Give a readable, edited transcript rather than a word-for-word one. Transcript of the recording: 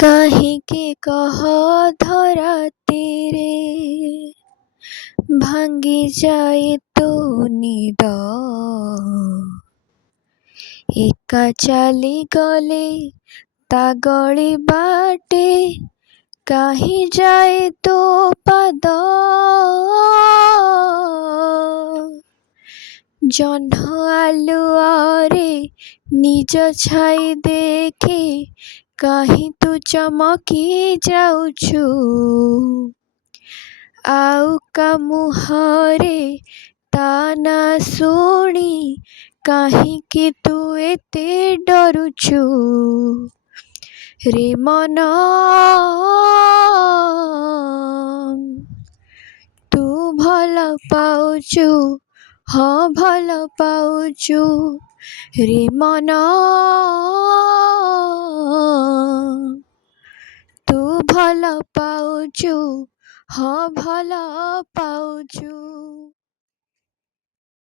କାହିଁକି କହ ଧରାତିରେ ଭାଙ୍ଗିଯାଏ ତୋ ନିଦ। ଏକା ଚାଲିଗଲେ ତା ଗଳି ବାଟେ କାହିଁ ଯାଏ ତୋ ପାଦ। ଜହ୍ନ ଆଲୁଅରେ ନିଜ ଛାଇ ଦେଖି କାହିଁ ତୁ ଚମକି ଯାଉଛୁ। ଆଉ କା ମୁହଁରେ ତା ନାଁ ଶୁଣି କାହିଁକି ତୁ ଏତେ ଡରୁଛୁ। ରେ ମନ ତୁ ଭଲ ପାଉଛୁ, ହଁ ଭଲ ପାଉଛୁ। ରେ ମନ ତୁ ଭଲ ପାଉଛୁ, ହଁ ଭଲ ପାଉଛୁ।